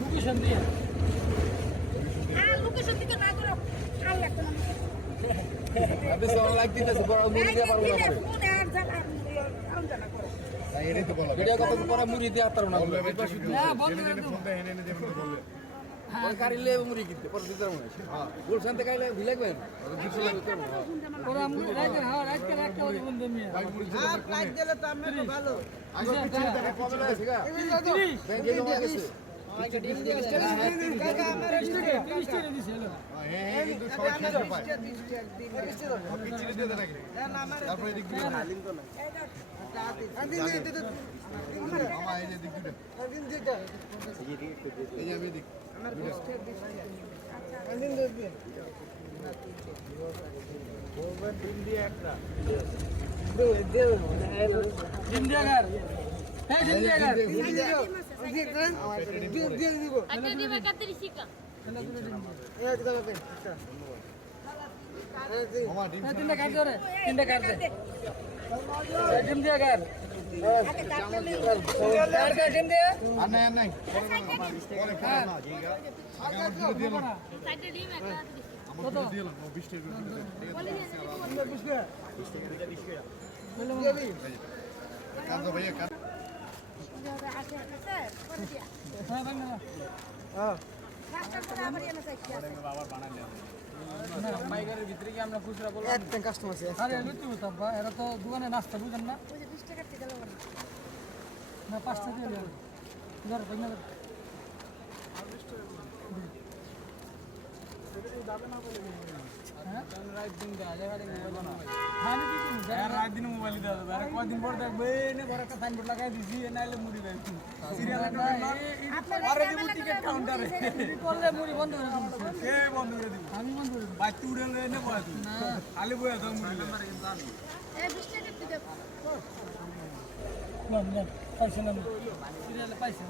location দিয়ে location দিতে না করো আর লাগতো না আপনি সব লাইক দিতেছে বড় মুড়ি দিয়ে পারবো না পরে ফোন আর জানা আর জানা করো তাই এটাই তো বলা ভিডিও কত পরে মুড়ি দিয়ে পারবো না না বন্ধ করে দাও ফোন দেয় এনে দেবেন বললে ওই কারিলে মুড়ি কিনতে পরে দিতে পারবো না হ্যাঁ গুলশান থেকে আইলে ভিলাগবেন কিছু লাগবে ওরা আমরা রাইতে হ্যাঁ রাইতে রাখতে হবে বন্ধু মিয়া ভাই মুড়ি আর প্রাইস দিলে তো আমি তো ভালো আগে কিছু টাকা কবে লাগছে গা ব্যাংকে জমা গেছে কাকা আমার 30 টাকা দিছে হলো হ্যাঁ কিন্তু সবাই খেতে পায় পিচ্ছিলে দিয়ে দেন আগে না আমার তারপরে দিক দিবে হালিম তো না মামা এই যে দিক দিবে এই যে আমি দিক আমার কষ্ট দিন দিন ওভার দিন দিয়ে একটা জিন্দিয়াগার হ্যাঁ জিন্দিয়াগার একটা দিবে কাটরি শিকা মামা ডিম তিনটা কাট ধরে তিনটা কাট দে জিন্দিয়াগার কাট কাট জিন্দিয়া আর নাই পরে খাওয়া না জিগা আগে আমার দুটো দিয়ে না সাইডে দিবে একটা আমার দুটো দিয়ে না 20 টাকা বলে নিয়ে কাজ ভাইয়া কাজ আসে স্যার করে দিয়া হ্যাঁ ভাই না কাস্টমার করে আবার এনে চাইছি মাইগারের ভিতরে কি আমরা খুচরা বলবো একটা কাস্টমার আছে আরে লুচি হতাম বা এরা তো দোকানে নাস্তা বুঝেন না ওই যে 20 টাকা থেকে গেল না 5 টাকা দিয়ে দেবো ধর ভাই না রাত দিন দেওয়া যায় আমি কি করবো রাত দিন মোবাইল দেওয়া যাবে আর কদিন পর দেখবে এনে বড় একটা সাইনবোর্ড লাগাই দিছি নাইলে মুড়ি দেয় সিরিয়াল আরে দিব টিকিট কাউন্টারে করলে মুড়ি বন্ধ করে দিব কে বন্ধ করে দিব আমি বন্ধ করে দিব বাই তুড়ে এনে বয় না খালি বয় দাও মুড়ি নাম্বার কিন্তু আমি এই 20 টাকা দিবে না না পাইছে না সিরিয়ালে পাইছে